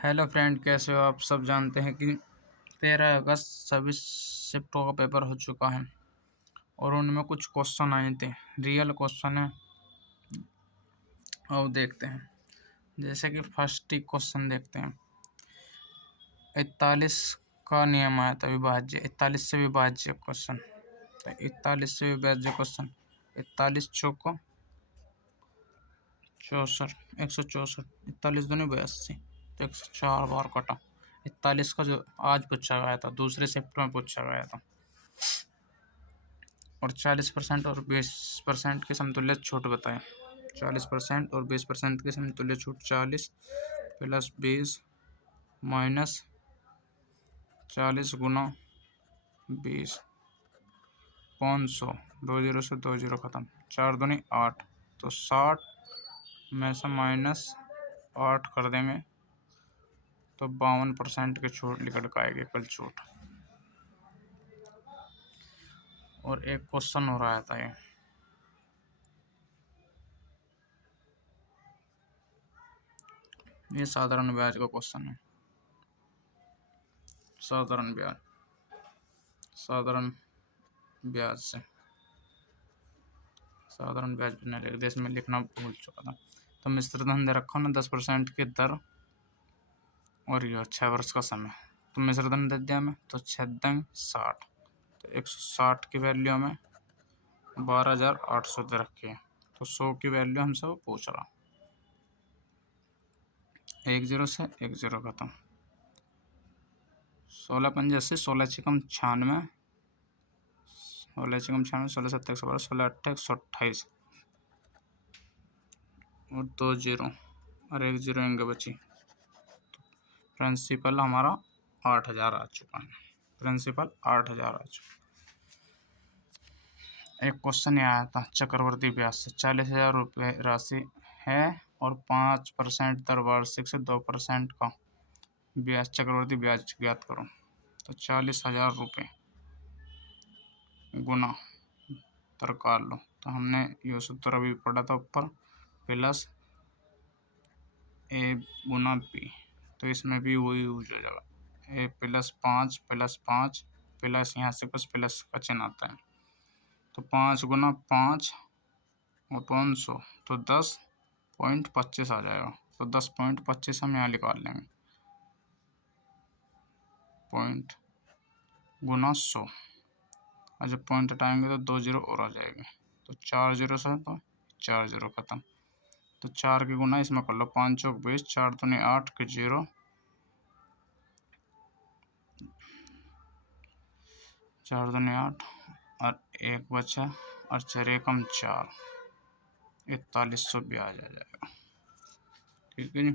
Hello friend, कैसे हो आप? सब जानते हैं कि 13 अगस्त सभी शिफ्टों का पेपर हो चुका है और उनमें कुछ क्वेश्चन आए थे। रियल क्वेश्चन है और देखते हैं। जैसे कि फर्स्ट ही क्वेश्चन देखते हैं। 41 का नियम आया था विभाज्य, 41 से विभाज्य क्वेश्चन। 41 से विभाज्य क्वेश्चन, 41 चौको 64, 164, 41 दूनी 82, तो 104 बार कटा। 41 का जो आज पूछा गया था, दूसरे शिफ्ट में पूछा गया था। और 40% और 20% की समतुल्य छूट बताएं। 40% और 20% की समतुल्य छूट 40 प्लस 20 माइनस 40 गुना 20, 500। 2 जीरो से 2 जीरो खत्म, 4 दूनी 8, तो 60 में से माइनस 8 कर देंगे तो 52% की छूट निकल कर आएगी, कुल छूट। और एक क्वेश्चन हो रहा था ये साधारण ब्याज का क्वेश्चन है। साधारण ब्याज से साधारण ब्याज देश में लिखना भूल चुका था। तो मिश्र धन दे रखो ना 10% की दर और ये 6 वर्ष का समय। तो मिश्र धन दे दिया मैं, तो 6 60, तो 160 की वैल्यू में 12,800 दे रखी है। तो 100 की वैल्यू हमसे वो पूछ रहा। 1 जीरो से 1 जीरो खत्म, 16 पंजे 80, 16 छिकम 96, 16 छिकम 96, 16 सत्तर 112, 16 अट्ठे 128 और 2 जीरो और 1 जीरो एंगे बची। प्रिंसिपल हमारा 8,000 आ चुका है। प्रिंसिपल 8,000 आ चुका। एक क्वेश्चन ये आया था चक्रवर्ती ब्याज से। 40,000 रुपये राशि है और 5% दर वार्षिक से 2% का ब्याज, चक्रवर्ती ब्याज ज्ञात करो। तो 40,000 रुपये गुना दर काट लो। तो हमने ये सूत्र अभी पढ़ा था ऊपर, प्लस ए गुना बी, तो इसमें भी वही यूज हो जाएगा। ए प्लस 5 प्लस यहाँ से कुछ प्लस का चिन्ह आता है, तो 5 गुना 5 और 500, तो 10.25 आ जाएगा। तो 10.25 हम यहाँ निकाल लेंगे, पॉइंट गुना 100, और जब पॉइंट हटाएंगे तो 2 जीरो और आ जाएगी। तो 4 जीरो से तो 4 जीरो खत्म। तो 4 की गुना इसमें कर लो, 5 चौक 20, 4 दूनी 8 के 0, 4 दूनी 8 और 1 बचा और 4 एकम 4, 4100 ब्याज आ जाएगा। ठीक है जी।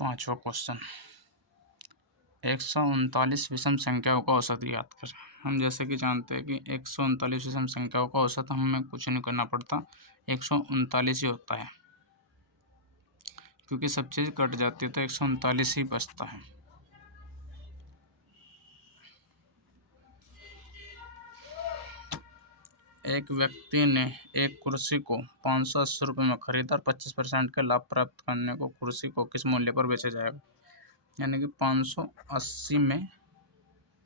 पांचवा क्वेश्चन, 139 विषम संख्याओं का औसत ज्ञात करें। हम जैसे कि जानते हैं कि 139 विषम संख्याओं का औसत हमें कुछ नहीं करना पड़ता, 139 ही होता है, क्योंकि सब चीज़ कट जाती है तो 139 ही बचता है। एक व्यक्ति ने एक कुर्सी को 580 रुपये में खरीदा और 25% का लाभ प्राप्त करने को कुर्सी को किस मूल्य पर बेचा जाएगा। यानी कि 580 में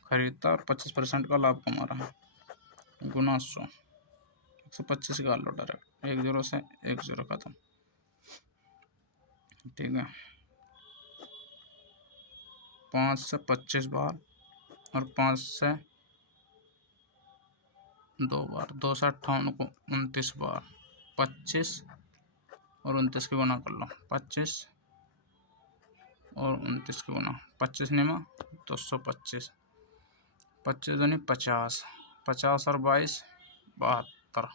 खरीदता और 25% का लाभ कमा रहा है, गुना 100, 125 का लो डायरेक्ट, 1 जीरो से 1 जीरो खत्म। ठीक है, 5 से 25 बार और 5 से 2 बार, 2 से 58 को 29 बार, 25 और 29 की गुना कर लो, 25 और 29 की गुना, 25 निमा 225, 25 दूनी 50, 50 और 22 72,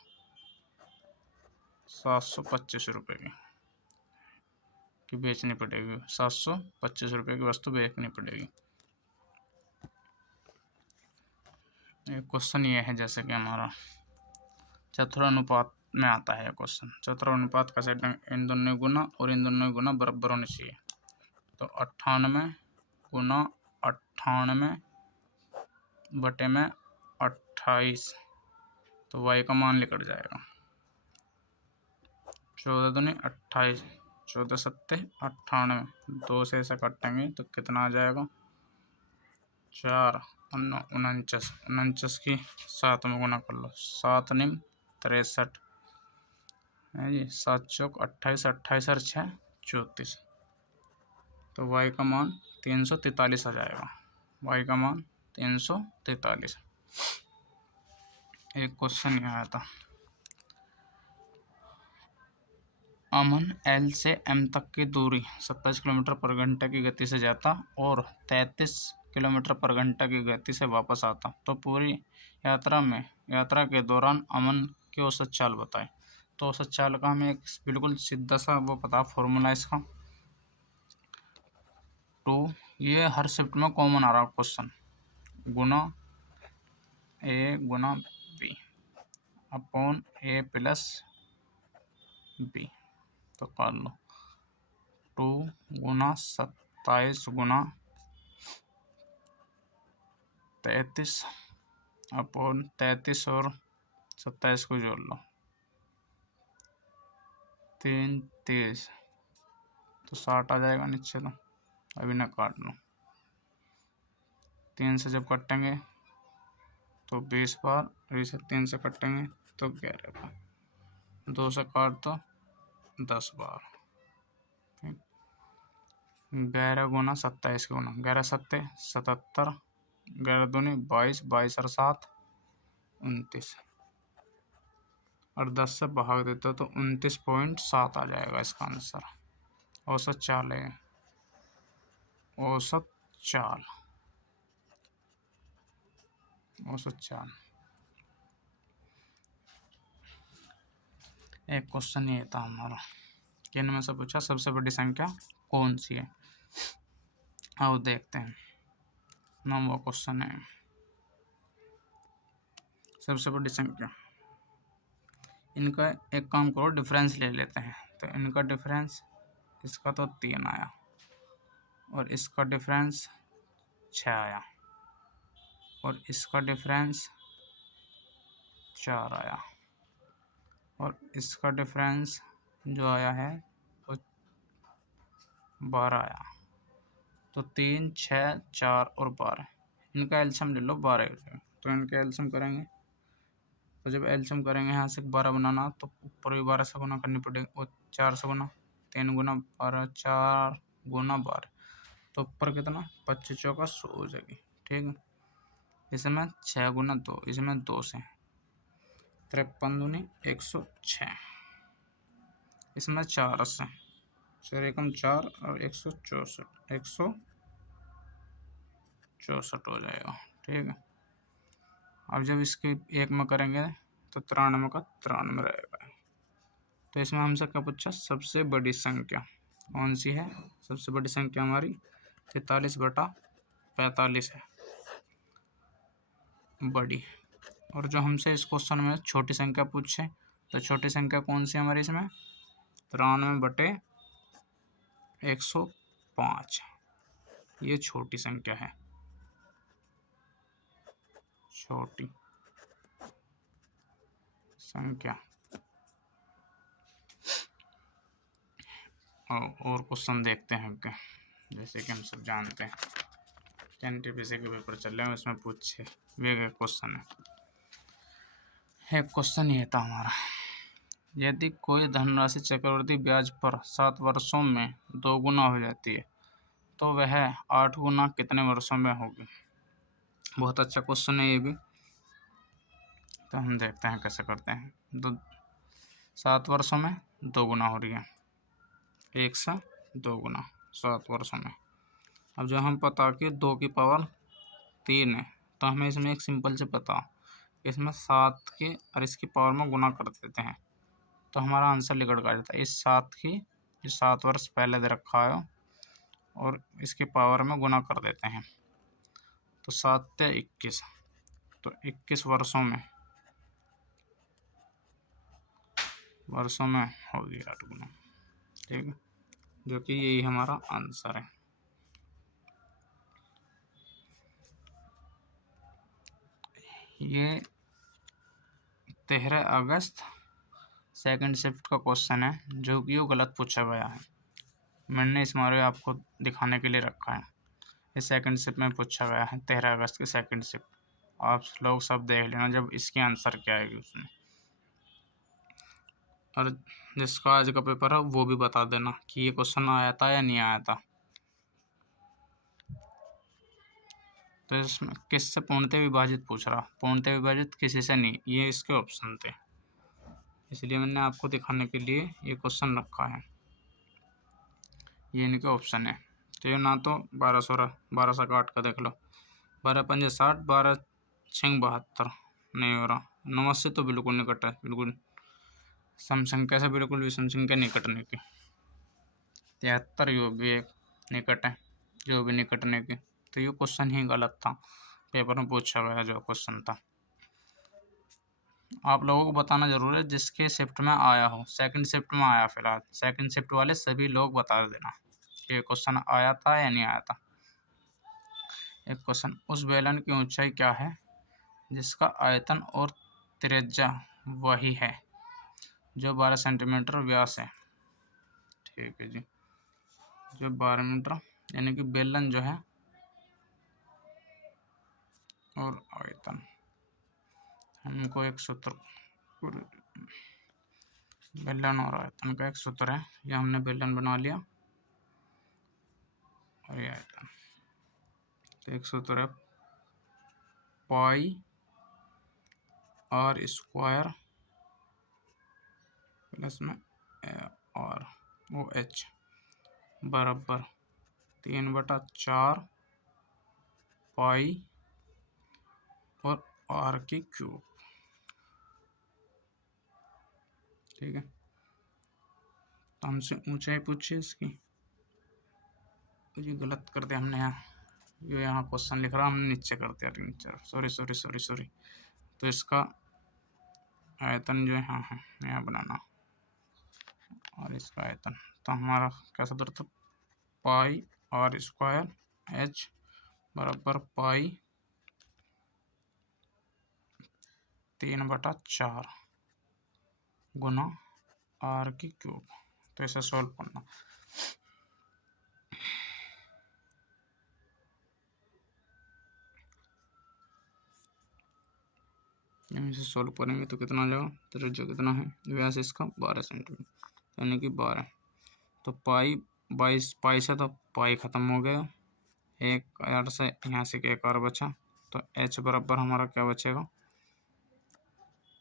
725 रुपये की बेचनी पड़ेगी। 725 रुपये की वस्तु बेचनी पड़ेगी। एक क्वेश्चन ये है, जैसे कि हमारा चतुरानुपात में आता है क्वेश्चन। चतुरानुपात का सेट इन दोनों गुना और इन दोनों गुना बराबर होने चाहिए। तो 98 गुना 98 बटे में 28, तो y का मान निकल जाएगा। 14 दूनी 28, 14 सत्ते 98, 2 से ऐसा काटेंगे तो कितना आ जाएगा 4 और 9 49, 49 की 7 में गुना कर लो, 7 निम 63 है जी, 7 चौक 28, 28 और 6 34, तो y का मान 343 आ जाएगा, y का मान 343। एक क्वेश्चन यहाँ आया था, अमन L से M तक की दूरी 27 किलोमीटर पर घंटा की गति से जाता और 33 किलोमीटर पर घंटा की गति से वापस आता, तो पूरी यात्रा के दौरान अमन की औसत चाल बताए। तो औसत चाल का हमें एक बिल्कुल सीधा सा वो पता फॉर्मूला इसका, तो ये हर शिफ्ट में कॉमन आ रहा question, Guna A Guna B upon A plus B, तो कर लो 2 गुना 27 गुना 33 अपॉन 33 और 27 को जोड़ लो 3 23, तो 60 आ जाएगा नीचे, तो अभी ना काट लो, 3 से जब कटेंगे तो 20 बार, अभी से 3 से कटेंगे तो 11 बार, 2 से काट दो 10 बार, 11 गुना 27 गुना 11 सत्ते 77, 11 दूनी 22, 22 और 7 29, और 10 से भाग देते तो 29.7 आ जाएगा इसका आंसर। औसत चाल है, औसत चाल, औसत चाल। एक क्वेश्चन ये था हमारा, इनमें से पूछा सबसे बड़ी संख्या कौन सी है, आओ देखते हैं। 9वां क्वेश्चन है, सबसे बड़ी संख्या, इनका एक काम करो डिफरेंस ले लेते हैं, तो इनका डिफरेंस, इसका तो 3 आया और इसका डिफरेंस 6 आया और इसका डिफरेंस 4 आया और इसका डिफरेंस जो आया है वो 12 आया, तो 3 6 4 और 12, इनका एलसीएम ले लो 12, तो इनका एलसीएम करेंगे, तो जब एलसीएम करेंगे यहाँ से 12 बनाना तो ऊपर भी 12 से गुना करनी पड़ेगी और 4 से गुना, 3 गुना 12, 4 गुना 12, तो ऊपर कितना 25 चौका 100 हो जाएगी, ठीक है। इसमें 6 गुना 2, इसमें 2 से 53 दूनी 106, इसमें 4 से 4 एकम 4 और 164 164 हो जाएगा, ठीक है। अब जब इसके एक में करेंगे तो 93 का 93 रहेगा, तो इसमें हमसे क्या पूछा, सबसे बड़ी संख्या कौन सी है, सबसे बड़ी संख्या हमारी 43/45 है बड़ी, और जो हमसे इस क्वेश्चन में छोटी संख्या पूछे, तो छोटी संख्या कौन सी हमारी इसमें 93/105, ये छोटी संख्या है, छोटी संख्या। और क्वेश्चन देखते हैं क्या, जैसे कि हम सब जानते हैं एनटीपीसी के पेपर चल रहे हैं, उसमें पूछे वे क्वेश्चन है। एक क्वेश्चन ये था हमारा, यदि कोई धनराशि चक्रवृद्धि ब्याज पर 7 वर्षों में 2 गुना हो जाती है तो वह 8 गुना कितने वर्षों में होगी। बहुत अच्छा क्वेश्चन है ये भी, तो हम देखते हैं कैसे करते हैं। 7 वर्षों में 2 गुना हो रही है, 1 से 2 गुना 7 वर्षों में। अब जो हम पता कि 2 की पावर 3 है, तो हमें इसमें एक सिंपल से पता, इसमें 7 के और इसकी पावर में गुना कर देते हैं तो हमारा आंसर निकल कर जाता है। इस 7 की जो 7 वर्ष पहले दे रखा है और इसकी पावर में गुना कर देते हैं, तो 7 से 21, तो 21 वर्षों में होगी 8 गुना, ठीक है, जो कि यही हमारा आंसर है। ये 13 अगस्त सेकंड शिफ्ट का क्वेश्चन है जो कि वो गलत पूछा गया है। मैंने इस मारे आपको दिखाने के लिए रखा है। ये सेकंड शिफ्ट में पूछा गया है 13 अगस्त की सेकंड शिफ्ट। आप लोग सब देख लेना जब इसकी आंसर क्या आएगी उसमें, और जिसका आज का पेपर है वो भी बता देना कि ये क्वेश्चन आया था या नहीं आया था। तो इसमें किससे पूर्णतः विभाजित पूछ रहा, पूर्णतः विभाजित किसी से नहीं, ये इसके ऑप्शन थे, इसलिए मैंने आपको दिखाने के लिए ये क्वेश्चन रखा है। ये इनके ऑप्शन है। तो ये ना तो 12 12 से काट कर देख लो, 12 पंजे 60, 12 छः 72 नहीं हो रहा। 9 से तो बिल्कुल नहीं कटा, बिल्कुल सम संख्या से बिल्कुल भी सम संख्या नहीं कटने की। 73 यो भी एक नहीं कटे, जो भी नहीं कटने की। तो ये क्वेश्चन ही गलत था, पेपर में पूछा गया जो क्वेश्चन था। आप लोगों को बताना जरूर है जिसके शिफ्ट में आया हो, सेकंड शिफ्ट में आया, फिलहाल सेकंड शिफ्ट वाले सभी लोग बता देना कि ये क्वेश्चन आया था या नहीं आया था। एक क्वेश्चन, उस बेलन की ऊंचाई क्या है जिसका आयतन और त्रिज्या वही है जो 12 सेंटीमीटर व्यास है। ठीक है जी, जो 12 मीटर यानी कि बेलन जो है और आयतन, हमको एक सूत्र, बेलन और आयतन का एक सूत्र है, ये हमने बेलन बना लिया और ये आयतन। तो एक सूत्र है पाई आर स्क्वायर प्लस में आर ओ एच बराबर 3/4 पाई और आर की क्यूब। ठीक है, तो हमसे ऊंचाई पूछी इसकी, तो ये गलत कर दिया हमने यहाँ, ये यहाँ क्वेश्चन लिख रहा हमने नीचे कर दिया, नीचे सॉरी। तो इसका आयतन जो है हाँ है यहाँ बनाना, और इसका आयतन, तो हमारा क्या सूत्र था, पाई आर स्क्वायर एच बराबर पाई 3/4 गुना आर की क्यूब। तो इसे सॉल्व करना, इसे सॉल्व करेंगे तो कितना आ जाएगा, त्रिज्या कितना है, व्यास इसका 12 सेंटीमीटर यानी कि 12। तो पाई 22, पाई से तो पाई खत्म हो गया, एक आर से यहाँ से एक और बचा, तो एच बराबर हमारा क्या बचेगा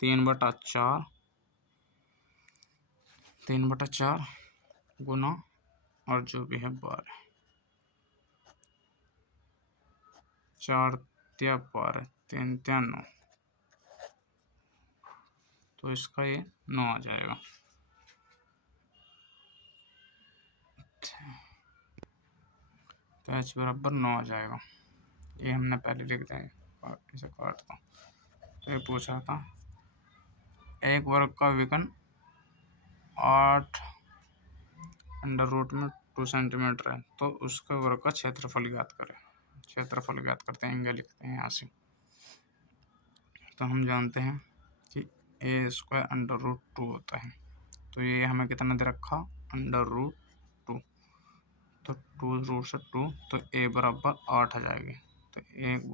3/4 गुना और जो भी है 12, 4 त्या 12 3 त्या 9, तो इसका ये 9 आ जाएगा। तो एच बराबर 9 आ जाएगा, ये हमने पहले लिख दिया, इसे काट दो। तो ये पूछा था एक वर्ग का विकर्ण 8 अंडर रूट में 2 सेंटीमीटर है, तो उसके वर्ग का क्षेत्रफल ज्ञात करें। क्षेत्रफल ज्ञात करते हैं, एंगल लिखते हैं यहाँ से। तो हम जानते हैं कि ए स्क्वायर अंडर रूट 2 होता है, तो ये हमें कितना दे रखा अंडर रूट 2, तो 2 रूट से 2, तो ए बराबर 8 आ जाएगी। तो एक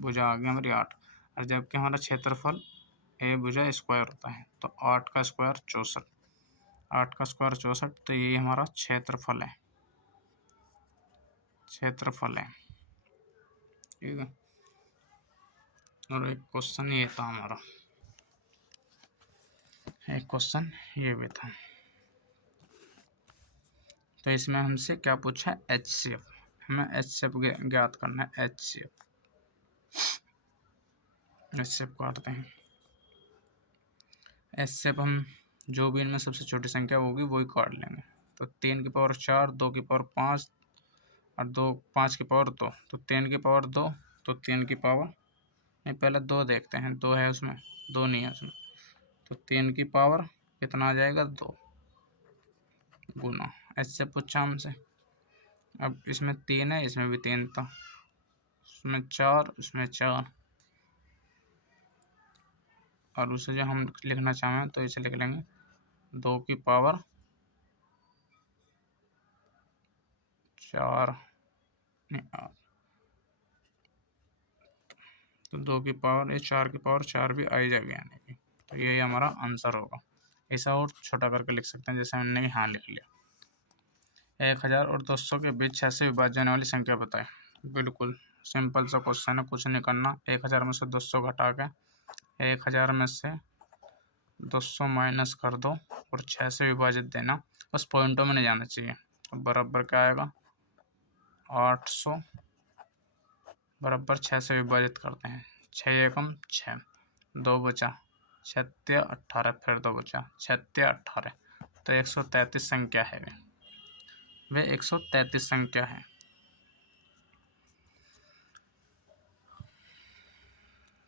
भुजा आ गया हमारी 8, और जबकि हमारा क्षेत्रफल ए भुजा स्क्वायर होता है, तो 8 का स्क्वायर 64, 8 का स्क्वायर 64, तो ये हमारा क्षेत्रफल है, क्षेत्रफल है। ठीक है, और एक क्वेश्चन ये था हमारा, एक क्वेश्चन ये भी था। तो इसमें हमसे क्या पूछा, एच शेप, हमें एच शेप ज्ञात करना है। एच शेप काटते हैं, एच शेप हम जो भी इनमें सबसे छोटी संख्या होगी वही काट लेंगे। तो 3 की पावर 4, 2 की पावर 5 और 5 की पावर 2, तो 3 की पावर 2, तो 3 की पावर नहीं, पहले 2 देखते हैं, 2 है उसमें, 2 नहीं है उसमें, तो 3 की पावर कितना आ जाएगा 2 गुना एच से पूछा हमसे। अब इसमें 3 है, इसमें भी 3 था, उसमें 4, उसमें 4, और उसे जो हम लिखना चाहें तो इसे लिख लेंगे 2 की पावर 4 नहीं, तो 2 की पावर 4 की पावर 4 भी आई जाएगी यानी कि, तो ये हमारा आंसर होगा। ऐसा और छोटा करके लिख सकते हैं, जैसे हमने यहाँ लिख लिया। 1000 और 200 के बीच 6 से विभाज्य होने वाली संख्या बताएं। बिल्कुल सिंपल सा क्वेश्चन है, कुछ नहीं करना। 1000 में से 200 घटा के 1000 में से 200 माइनस कर दो और 6 से विभाजित देना, बस पॉइंटों में नहीं जाना चाहिए। तो बराबर क्या आएगा 800 बराबर 6 से विभाजित करते हैं। 6 एकम 6, 2 बचा 6 18, फिर 2 बचा 6 18, तो 133 संख्या है वे 133 संख्या है।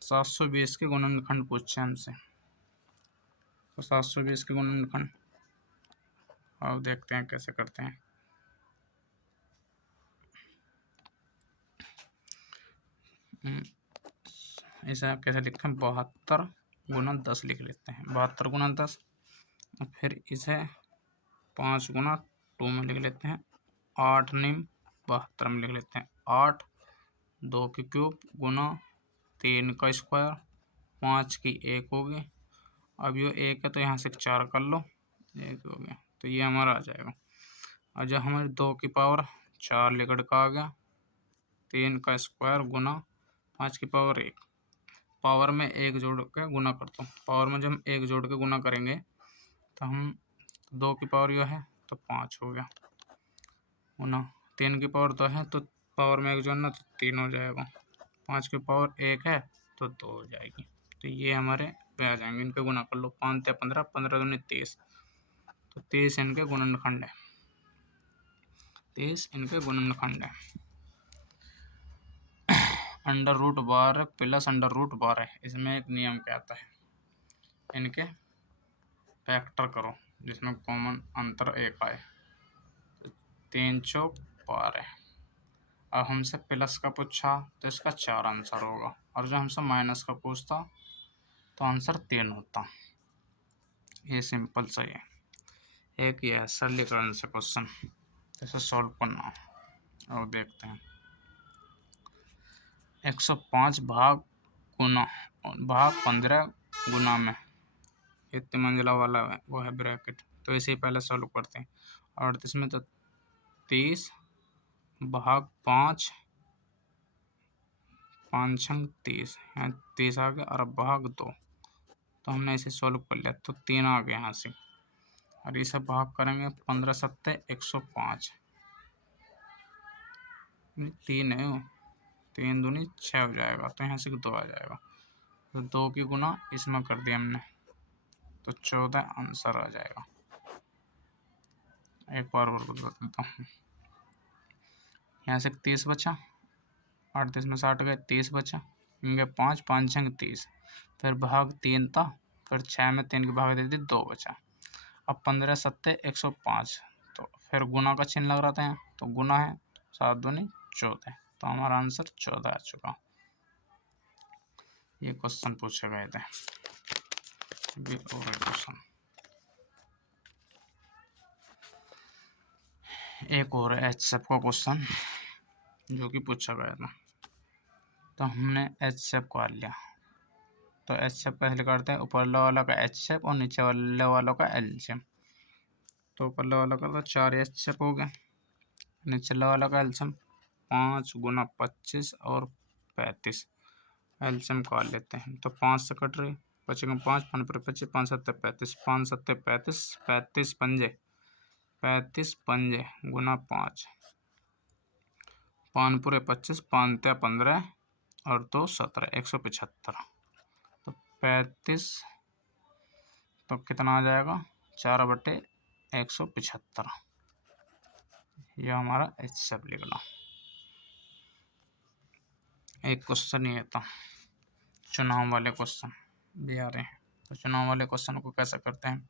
720 के गुणनखंड पूछे हमसे, तो 720 के गुणनखंड अब देखते हैं कैसे करते हैं। ऐसा कैसे लिखते हैं, 72 गुना 10 लिख लेते हैं। 72 गुना 10, फिर इसे 5 गुना 2 में लिख लेते हैं। 8 निम 72 में लिख लेते हैं। 8 2 की क्यूब गुना 3 का स्क्वायर, 5 की 1 होगी। अब ये 1 है तो यहाँ से 4 कर लो, 1 हो गया, तो ये हमारा आ जाएगा। और जब हमारे 2 की पावर 4 लिखड़ का आ गया, 3 का स्क्वायर गुना 5 की पावर 1, पावर में 1 जोड़ के गुना कर दो। पावर में जब हम 1 जोड़ के गुना करेंगे तो हम 2 की पावर यह है तो 5 हो गया, गुना 3 की पावर 2 है तो पावर में 1 जोड़ना तो 3 हो जाएगा। 5 की पावर 1 है तो 2 हो जाएगी। तो ये हमारे पे आ जाएंगे, इनके गुना कर लो। 5 या 15, 15 दूनी 30, तो 30 इनके गुणनखंड है। 30 इनके गुणनखंड है। Under root 12 plus under root 12, इसमें एक नियम क्या आता है, इनके फैक्टर करो जिसमें कॉमन अंतर 1 आए, 3 चौक 12। अब हमसे प्लस का पूछा तो इसका 4 आंसर होगा, और जो हमसे माइनस का पूछता तो आंसर 3 होता। ये सिंपल सा है, एक ये है सरलीकरण से क्वेश्चन, जैसे सॉल्व करना। और देखते हैं 105 भाग 15 गुना में, इतनी मंजिला वाला है वो है ब्रैकेट, तो इसे पहले सॉल्व करते हैं। 38 में तो 30 भाग 5, 5 30, यहाँ 30 आ गया, और भाग 2, तो हमने इसे सॉल्व कर लिया तो 3 आ गया यहाँ से। और इसे भाग करेंगे 15 सत्ते 105, 3 है, 3 दूनी 6 हो जाएगा, तो यहाँ से 2 आ जाएगा। तो 2 की गुना इसमें कर दिया हमने, तो 14 आंसर आ जाएगा। एक बार और बता देता हूँ, यहाँ से 30 बचा, 38 में 60 गए, 30 बचा, इनके 5 5 6 30, फिर भाग 3 था, फिर 6 में 3 की भाग दे दी, 2 बचा। अब 15 सत्ते 105, तो फिर गुना का चिन्ह लग रहा था यहाँ, तो गुना है, 7 दूनी 14, तो हमारा आंसर 14 आ चुका। ये क्वेश्चन पूछे गए थे। क्वेश्चन एक और एचसेफ का क्वेश्चन जो कि पूछा गया था, तो हमने एचसेफ कर लिया। तो एचसेफ कैसे करते हैं, ऊपर वाला का एचसेफ और नीचे वाले वालों का एलसीएम। तो ऊपर वाला का तो 4 एचसेफ हो गया, नीचे वाला का एलसीएम 5 गुना 25 और 35, एलसीएम कर लेते हैं। तो 5 से कट रही, बचेगा 5, 5 पर 25, 5 7 35, 5 7 35, 35 पंजे 35 पंजे गुना 5, 5 पूरे 25, 5 15 और 2 17, 175। तो 35 तो कितना आ जाएगा, 4/175। यह हमारा एचसेफ लिखना। एक क्वेश्चन ये था, चुनाव वाले क्वेश्चन भी आ रहे हैं। तो चुनाव वाले क्वेश्चन को कैसे करते हैं,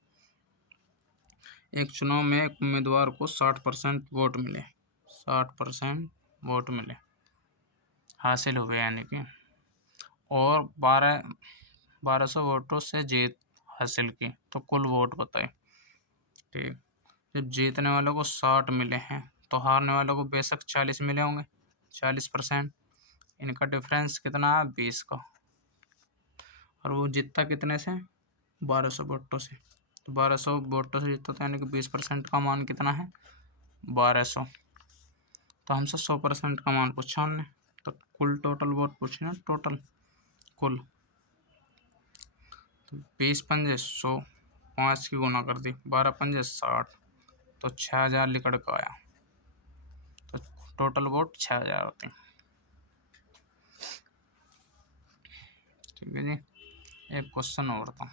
एक चुनाव में एक उम्मीदवार को 60% वोट मिले, 60% वोट मिले हासिल हुए यानी कि, और 1200 वोटों से जीत हासिल की, तो कुल वोट बताए। जब जीतने वालों को 60 मिले हैं तो हारने वालों को बेशक 40 मिले होंगे, 40%। इनका डिफरेंस कितना है? 20 का। और वो जीतता कितने से? 1200 वोटों से। तो 1200 वोटों से जीतता था, यानी कि 20% का मान कितना है? 1200। तो हमसे 100% का मान पूछा हमने, तो कुल टोटल वोट पूछे ना, टोटल कुल। तो 20 पंजे 100, 5 की गुना कर दी, 12 पंजे 60, तो 6000 लिखड़ का आया। तो टोटल वोट 6000 होते हैं। ठीक है जी। एक क्वेश्चन और था।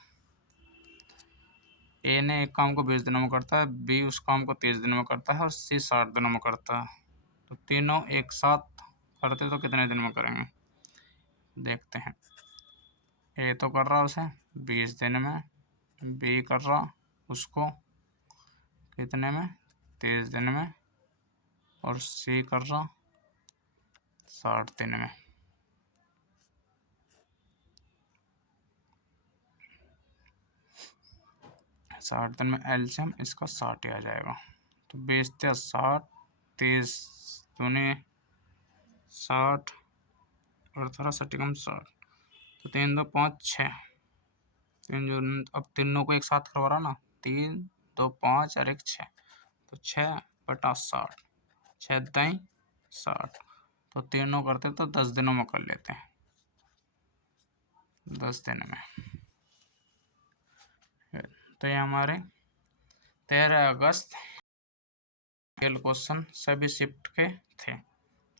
ए ने एक काम को 20 दिनों में करता है, बी उस काम को 30 दिनों में करता है और सी 60 दिनों में करता है। तो तीनों एक साथ करते तो कितने दिन में करेंगे? देखते हैं। ए तो कर रहा उसे 20 दिन में, बी कर रहा उसको कितने में? 30 दिन में, और सी कर रहा 60 दिन में। साठ दिन में एलसीएम इसका 60 आ जाएगा। तो 20 × 60, 30 दूने 60 और 60। तो 3 2 5 6, तीन जो अब तीनों को एक साथ करवा रहा ना, 3 2 5 और 1 6, तो 6/60, 6 दाई 60। तो तीनों करते तो 10 दिनों में कर लेते हैं, 10 दिन में। तो ये हमारे 13 अगस्त क्वेश्चन सभी शिफ्ट के थे,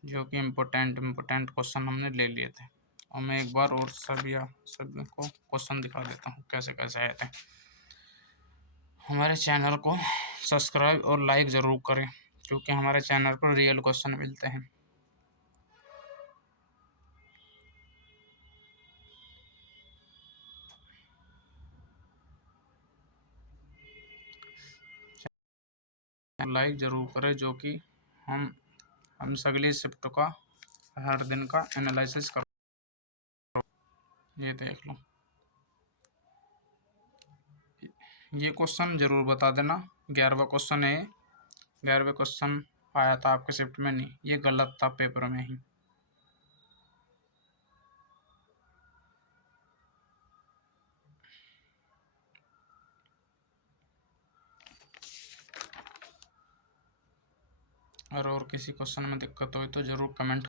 जो कि इम्पोर्टेंट क्वेश्चन हमने ले लिए थे। और मैं एक बार और सभी को क्वेश्चन दिखा देता हूँ कैसे कैसे आए थे। हमारे चैनल को सब्सक्राइब और लाइक ज़रूर करें, क्योंकि हमारे चैनल पर रियल क्वेश्चन मिलते हैं। लाइक ज़रूर करें, जो कि हम अगली शिफ्ट का हर दिन का एनालिसिस कर। ये देख लो, ये क्वेश्चन ज़रूर बता देना। 11वां क्वेश्चन है, 11वें क्वेश्चन आया था आपके शिफ्ट में, नहीं ये गलत था पेपर में ही। और किसी क्वेश्चन में दिक्कत हुई तो ज़रूर कमेंट